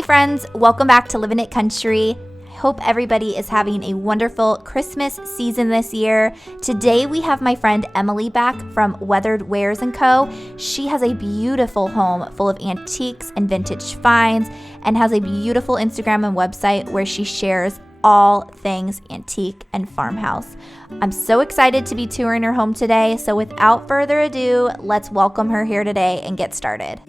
Hey friends, welcome back to Living It Country. I hope everybody is having a wonderful Christmas season this year. Today we have my friend Emily back from Weathered Wares & Co. She has a beautiful home full of antiques and vintage finds and has a beautiful Instagram and website where she shares all things antique and farmhouse. I'm so excited to be touring her home today, so without further ado, let's welcome her here today and get started.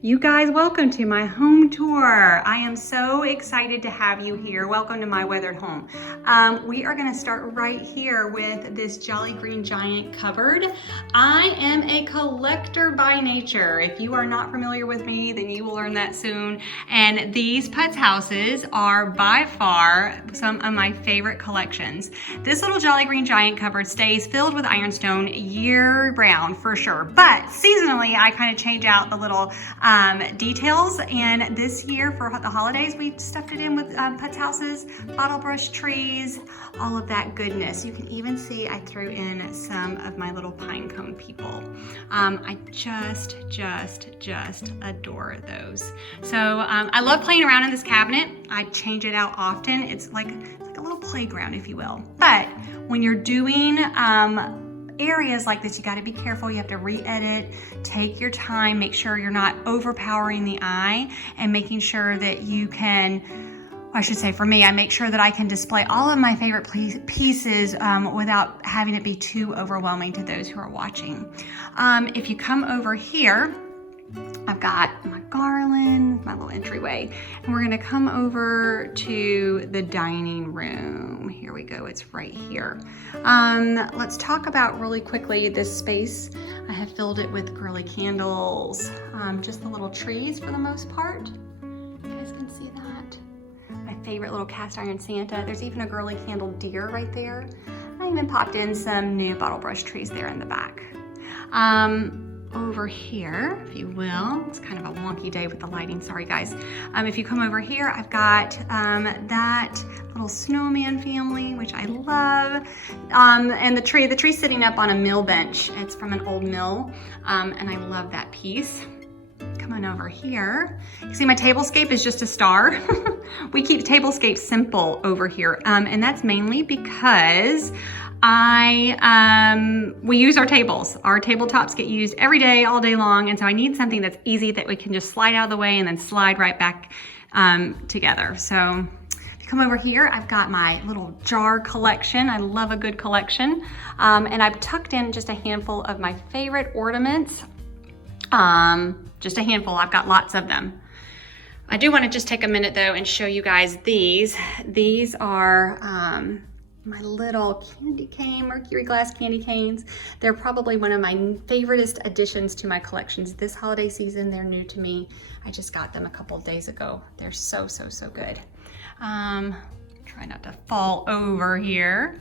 You guys, welcome to my home tour. I am so excited to have you here. Welcome to my weathered home. We are gonna start right here with this Jolly Green Giant cupboard. I am a collector by nature. If you are not familiar with me, then you will learn that soon. And these Putz houses are by far some of my favorite collections. This little Jolly Green Giant cupboard stays filled with ironstone year round for sure. But seasonally, I kind of change out the little details, and this year for the holidays we stuffed it in with Putz houses, bottle brush trees, all of that goodness. You can even see I threw in some of my little pine cone people. I just adore those. So I love playing around in this cabinet. I change it out often. It's like a little playground, if you will. But when you're doing areas like this, you got to be careful. You have to re-edit, take your time, make sure you're not overpowering the eye, and making sure that you can, I should say for me, I make sure that I can display all of my favorite pieces without having it be too overwhelming to those who are watching. If you come over here, I've got my garland, my little entryway, and we're gonna come over to the dining room. Here we go, it's right here. Let's talk about really quickly this space. I have filled it with girly candles, just the little trees for the most part. You guys can see that. My favorite little cast iron Santa. There's even a girly candle deer right there. I even popped in some new bottle brush trees there in the back. Over here, if you will, it's kind of a wonky day with the lighting, sorry guys. If you come over here, I've got that little snowman family, which I love, and the tree's sitting up on a mill bench. It's from an old mill, and I love that piece. Come on over here. You see my tablescape is just a star. We keep tablescape simple over here, and that's mainly because we use our tables. Our tabletops get used every day, all day long, and so I need something that's easy that we can just slide out of the way and then slide right back together. So if you come over here, I've got my little jar collection. I love a good collection, and I've tucked in just a handful of my favorite ornaments. Just a handful, I've got lots of them. I do want to just take a minute though and show you guys these. These are my little candy cane, mercury glass candy canes. They're probably one of my favoriteest additions to my collections this holiday season. They're new to me. I just got them a couple of days ago. They're so good. Try not to fall over here.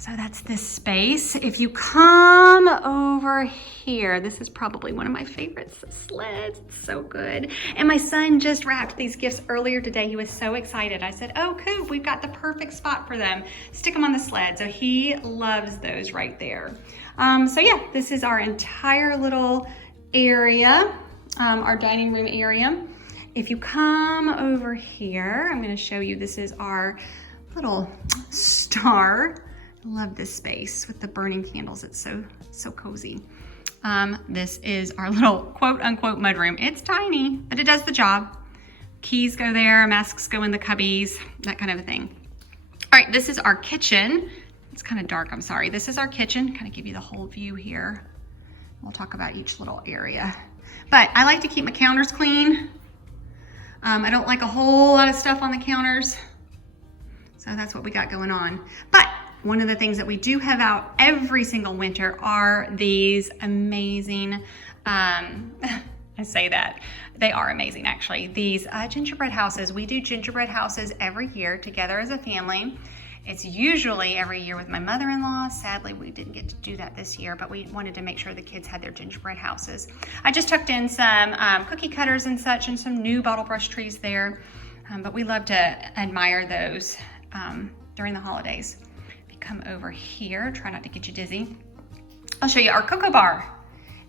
So that's this space. If you come over here, this is probably one of my favorites, the sleds. It's so good. And my son just wrapped these gifts earlier today. He was so excited. I said, oh, cool, we've got the perfect spot for them. Stick them on the sled. So he loves those right there. So yeah, this is our entire little area, our dining room area. If you come over here, I'm gonna show you, this is our little star. I love this space with the burning candles. It's so cozy. This is our little quote unquote mudroom. It's tiny, but it does the job. Keys go there, masks go in the cubbies, that kind of a thing. All right, this is our kitchen. It's kind of dark, I'm sorry. This is our kitchen, kind of give you the whole view here. We'll talk about each little area. But I like to keep my counters clean. I don't like a whole lot of stuff on the counters. So that's what we got going on. But one of the things that we do have out every single winter are these amazing, I say that, they are amazing actually, these gingerbread houses. We do gingerbread houses every year together as a family. It's usually every year with my mother-in-law. Sadly, we didn't get to do that this year, but we wanted to make sure the kids had their gingerbread houses. I just tucked in some cookie cutters and such and some new bottle brush trees there, but we love to admire those during the holidays. Come over here, try not to get you dizzy. I'll show you our cocoa bar.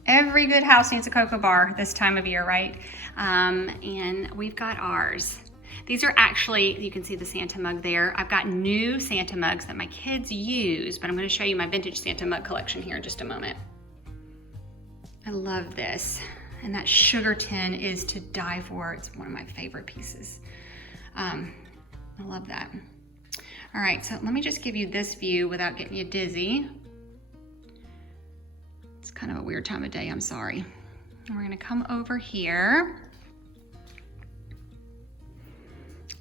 Every good house needs a cocoa bar this time of year, right? And we've got ours. These are actually, you can see the Santa mug there. I've got new Santa mugs that my kids use, but I'm gonna show you my vintage Santa mug collection here in just a moment. I love this. And that sugar tin is to die for. It's one of my favorite pieces. I love that. All right, so let me just give you this view without getting you dizzy. It's kind of a weird time of day, I'm sorry. And we're gonna come over here.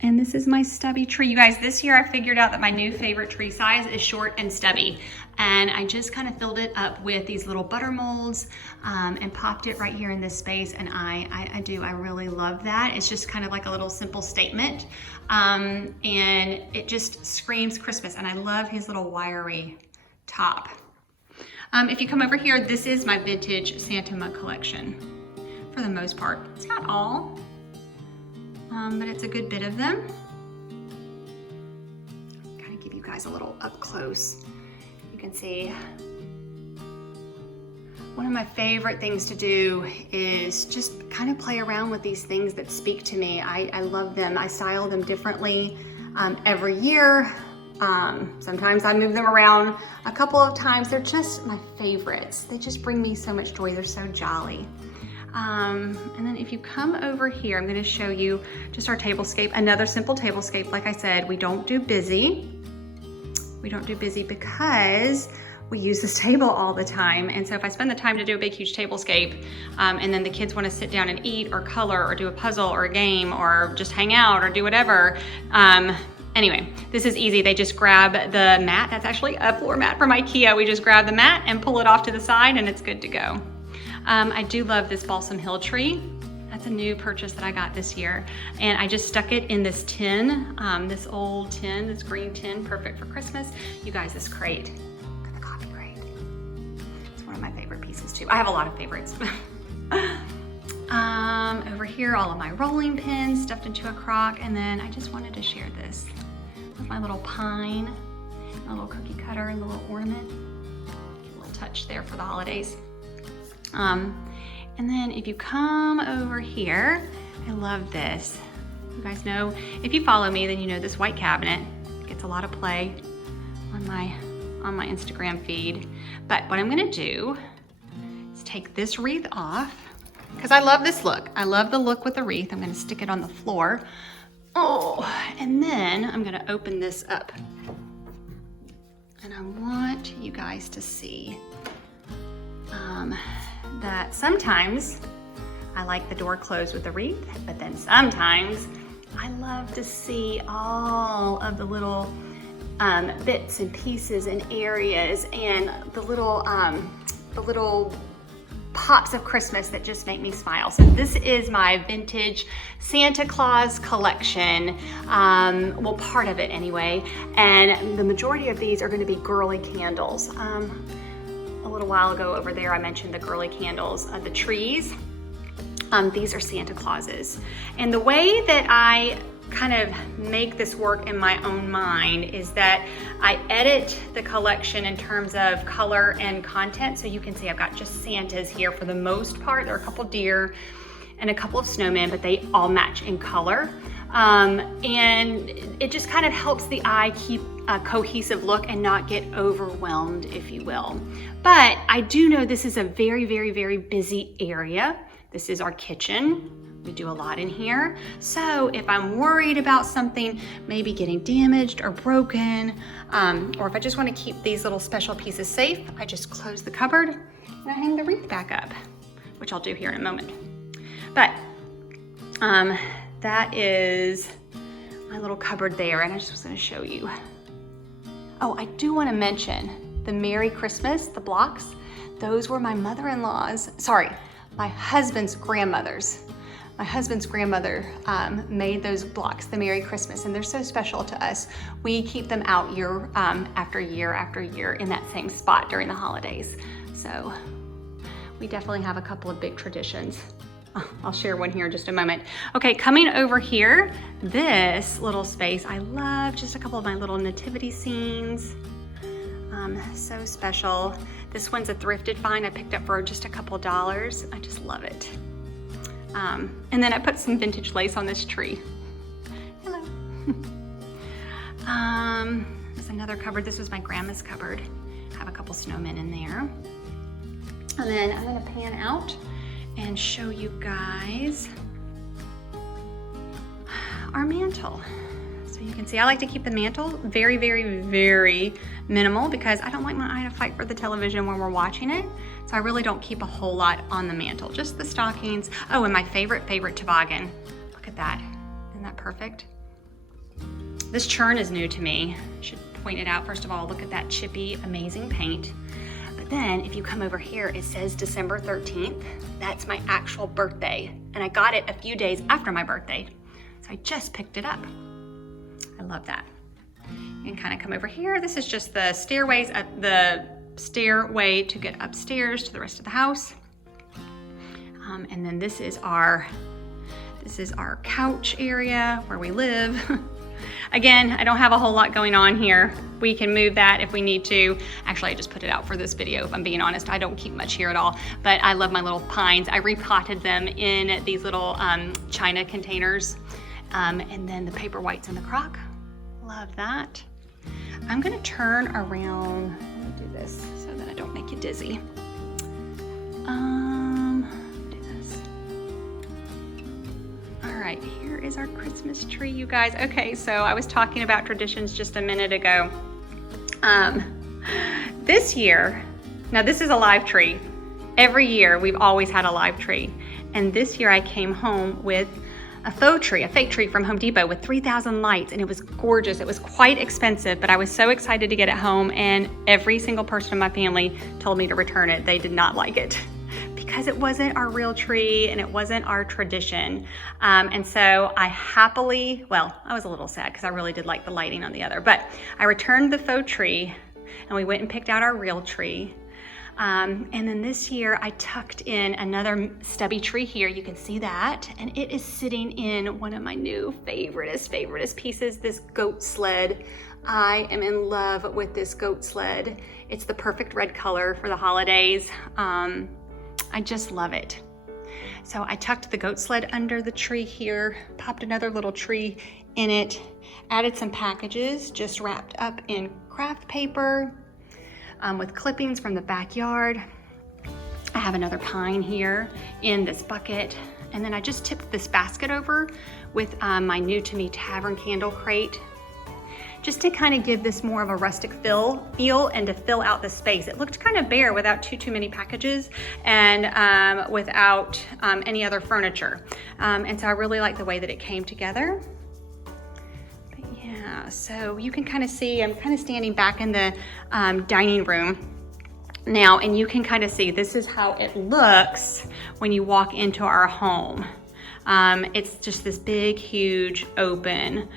And this is my stubby tree. You guys, this year I figured out that my new favorite tree size is short and stubby. And I just kind of filled it up with these little butter molds and popped it right here in this space. And I really love that. It's just kind of like a little simple statement. And it just screams Christmas. And I love his little wiry top. If you come over here, this is my vintage Santa mug collection for the most part. It's not all. But it's a good bit of them. Kind of give you guys a little up close. You can see one of my favorite things to do is just kind of play around with these things that speak to me. I love them. I style them differently every year. Sometimes I move them around a couple of times. They're just my favorites. They just bring me so much joy. They're so jolly. And then if you come over here, I'm going to show you just our tablescape, another simple tablescape. Like I said, we don't do busy. We don't do busy because we use this table all the time. And so if I spend the time to do a big, huge tablescape, and then the kids want to sit down and eat or color or do a puzzle or a game or just hang out or do whatever, anyway, this is easy. They just grab the mat. That's actually a floor mat from IKEA. We just grab the mat and pull it off to the side and it's good to go. I do love this balsam hill tree. That's a new purchase that I got this year. And I just stuck it in this tin, this old tin, this green tin, perfect for Christmas. You guys, this crate, look at the coffee crate. It's one of my favorite pieces too. I have a lot of favorites. Over here, all of my rolling pins stuffed into a crock. And then I just wanted to share this with my little pine, my little cookie cutter and the little ornament. Get a little touch there for the holidays. And then if you come over here, I love this. You guys know, if you follow me, then you know this white cabinet gets a lot of play on my Instagram feed. But what I'm gonna do is take this wreath off, because I love this look. I love the look with the wreath. I'm gonna stick it on the floor. Oh, and then I'm gonna open this up. And I want you guys to see that sometimes I like the door closed with the wreath, but then sometimes I love to see all of the little bits and pieces and areas and the little pops of Christmas that just make me smile. So this is my vintage Santa Claus collection, well, part of it anyway, and the majority of these are going to be girly candles. A little while ago over there, I mentioned the girly candles, the trees. These are Santa Clauses. And the way that I kind of make this work in my own mind is that I edit the collection in terms of color and content. So you can see I've got just Santas here for the most part. There are a couple deer and a couple of snowmen, but they all match in color. And it just kind of helps the eye keep a cohesive look and not get overwhelmed, if you will. But I do know this is a very, very, very busy area. This is our kitchen. We do a lot in here. So if I'm worried about something maybe getting damaged or broken, or if I just want to keep these little special pieces safe, I just close the cupboard and I hang the wreath back up, which I'll do here in a moment. But that is my little cupboard there, and I just was going to show you. Oh, I do want to mention the Merry Christmas, the blocks. Those were my mother-in-law's, sorry, my husband's grandmother's. My husband's grandmother made those blocks, the Merry Christmas, and they're so special to us. We keep them out year after year after year in that same spot during the holidays. So we definitely have a couple of big traditions. I'll share one here in just a moment. Okay, coming over here, this little space, I love just a couple of my little nativity scenes. So special. This one's a thrifted find I picked up for just a couple dollars. I just love it. And then I put some vintage lace on this tree. Hello. There's another cupboard. This was my grandma's cupboard. I have a couple snowmen in there. And then I'm gonna pan out and show you guys our mantle. So you can see I like to keep the mantle very, very, very minimal because I don't like my eye to fight for the television when we're watching it. So I really don't keep a whole lot on the mantle, just the stockings. Oh, and my favorite toboggan. Look at that, isn't that perfect? This churn is new to me. I should point it out. First of all, look at that chippy, amazing paint. But then if you come over here, it says December 13th. That's my actual birthday. And I got it a few days after my birthday. So I just picked it up. I love that. You can kind of come over here. This is just the stairways, the stairway to get upstairs to the rest of the house. And then this is our couch area where we live. Again, I don't have a whole lot going on here. We can move that if we need to. Actually, I just put it out for this video, if I'm being honest. I don't keep much here at all, but I love my little pines. I repotted them in these little China containers. And then the paper whites in the crock. Love that. I'm gonna turn around. Let me do this so that I don't make you dizzy. Do this. All right, here is our Christmas tree, you guys. Okay, so I was talking about traditions just a minute ago. This year, now this is a live tree. Every year we've always had a live tree. And this year I came home with a faux tree, a fake tree from Home Depot with 3,000 lights, and it was gorgeous. It was quite expensive, but I was so excited to get it home, and every single person in my family told me to return it. They did not like it because it wasn't our real tree and it wasn't our tradition. And so I happily, well, I was a little sad because I really did like the lighting on the other, but I returned the faux tree and we went and picked out our real tree. And then this year I tucked in another stubby tree here. You can see that. And it is sitting in one of my new favoriteest pieces, this goat sled. I am in love with this goat sled. It's the perfect red color for the holidays. I just love it. So I tucked the goat sled under the tree here, popped another little tree in it, added some packages just wrapped up in craft paper, with clippings from the backyard. I have another pine here in this bucket. And then I just tipped this basket over with my new to me tavern candle crate, just to kind of give this more of a rustic feel and to fill out the space. It looked kind of bare without too many packages and without any other furniture. And so I really like the way that it came together. So you can kind of see, I'm kind of standing back in the dining room now, and you can kind of see this is how it looks when you walk into our home. It's just this big, huge, open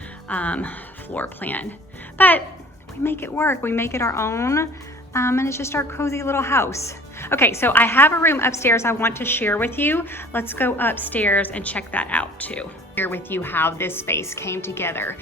floor plan, but we make it work. We make it our own, and it's just our cozy little house. Okay, so I have a room upstairs I want to share with you. Let's go upstairs and check that out too. Share with you how this space came together,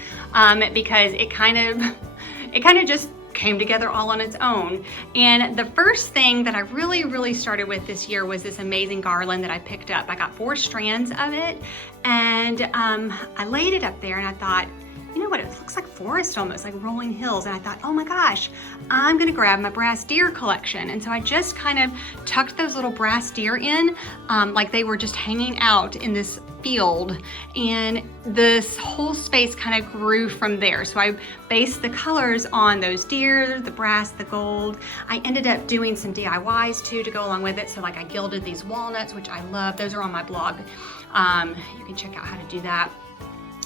because it kind of just came together all on its own. And the first thing that I really started with this year was this amazing garland that I picked up. I got 4 strands of it, and I laid it up there, and I thought, you know what, it looks like forest almost, like rolling hills. And I thought, oh my gosh, I'm gonna grab my brass deer collection. And so I just kind of tucked those little brass deer in, like they were just hanging out in this field. And this whole space kind of grew from there. So I based the colors on those deer, the brass, the gold. I ended up doing some DIYs too to go along with it. So like I gilded these walnuts, which I love. Those are on my blog. You can check out how to do that.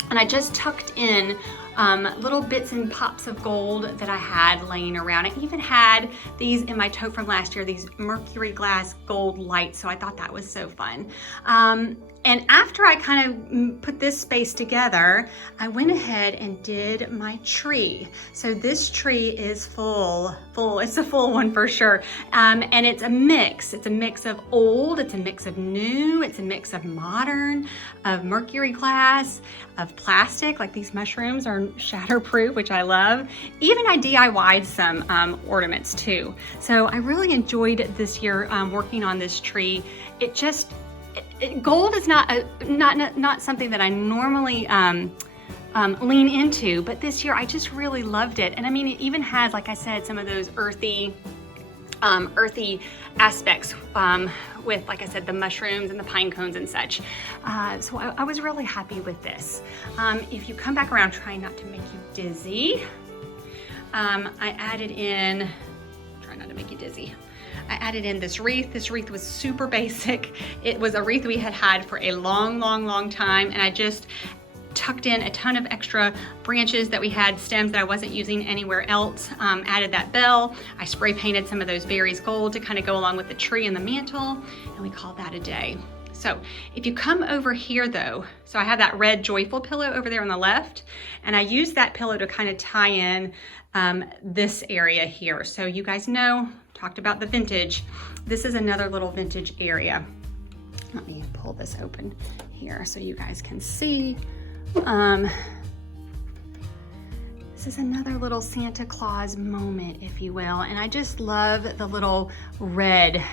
And I just tucked in little bits and pops of gold that I had laying around. I even had these in my tote from last year, these mercury glass gold lights. So I thought that was so fun. And after I kind of put this space together, I went ahead and did my tree. So this tree is full. It's a full one for sure. And it's a mix. It's a mix of old, it's a mix of new, it's a mix of modern, of mercury glass, of plastic, like these mushrooms are shatterproof, which I love. Even I DIY'd some ornaments too. So I really enjoyed this year working on this tree. It just, gold is not something that I normally lean into, but this year I just really loved it. And I mean, it even has, like I said, some of those earthy aspects with, like I said, the mushrooms and the pine cones and such. So I was really happy with this. If you come back around, try not to make you dizzy. I added in, try not to make you dizzy. I added in this wreath. This wreath was super basic. It was a wreath we had for a long time, and I just tucked in a ton of extra branches that we had, stems that I wasn't using anywhere else. Added that bell. I spray painted some of those berries gold to kind of go along with the tree and the mantle, and we called that a day. So if you come over here though, so I have that red joyful pillow over there on the left, and I used that pillow to kind of tie in this area here. So you guys know, talked about the vintage. This is another little vintage area. Let me pull this open here so you guys can see. This is another little Santa Claus moment, if you will. And I just love the little red,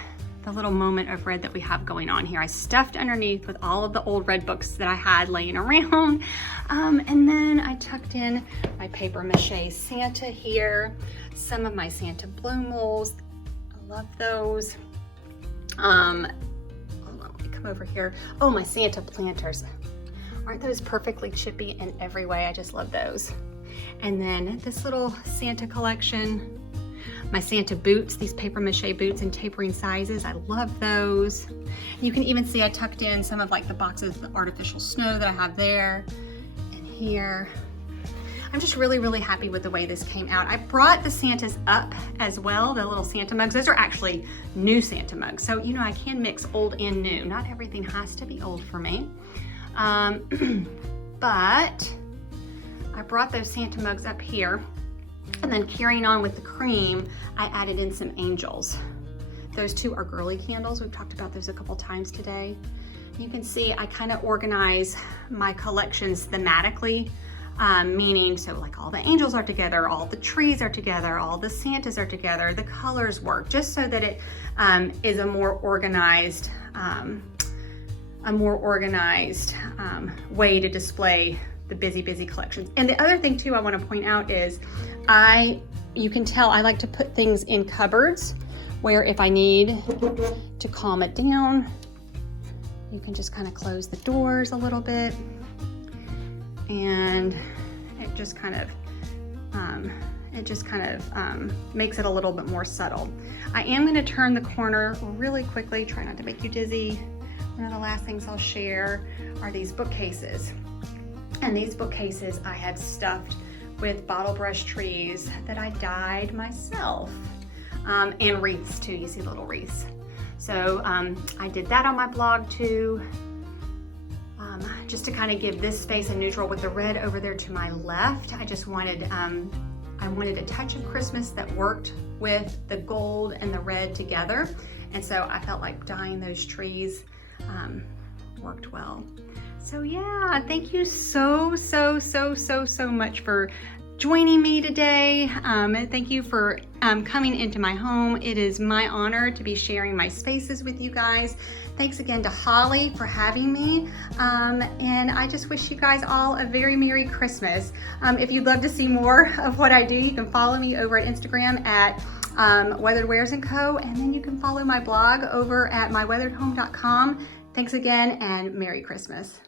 the little moment of red that we have going on here. I stuffed underneath with all of the old red books that I had laying around. And then I tucked in my paper mache Santa here, some of my Santa blow molds. I love those. Hold on, let me come over here. Oh, my Santa planters. Aren't those perfectly chippy in every way? I just love those. And then this little Santa collection, my Santa boots, these paper mache boots in tapering sizes. I love those. You can even see I tucked in some of like the boxes of artificial snow that I have there and here. I'm just really happy with the way this came out. I brought the Santas up as well, the little Santa mugs. Those are actually new Santa mugs. So, you know, I can mix old and new. Not everything has to be old for me. But I brought those Santa mugs up here, and then carrying on with the cream, I added in some angels. Those two are girly candles. We've talked about those a couple times today. You can see I kind of organize my collections thematically, meaning so like all the angels are together, all the trees are together, all the Santas are together, the colors work, just so that it is a more organized way to display the busy collections. And the other thing too I want to point out is you can tell I like to put things in cupboards where if I need to calm it down, you can just kind of close the doors a little bit, and it just kind of makes it a little bit more subtle. I am going to turn the corner really quickly, try not to make you dizzy. One of the last things I'll share are these bookcases. And these bookcases I had stuffed with bottle brush trees that I dyed myself. And wreaths too, you see little wreaths. So I did that on my blog too, just to kind of give this space a neutral with the red over there to my left. I just wanted, I wanted a touch of Christmas that worked with the gold and the red together. And so I felt like dyeing those trees worked well. So yeah, thank you so much for joining me today. Thank you for coming into my home. It is my honor to be sharing my spaces with you guys. Thanks again to Holly for having me. And I just wish you guys all a very Merry Christmas. If you'd love to see more of what I do, you can follow me over at Instagram at Weathered Wares & Co. And then you can follow my blog over at myweatheredhome.com. Thanks again and Merry Christmas.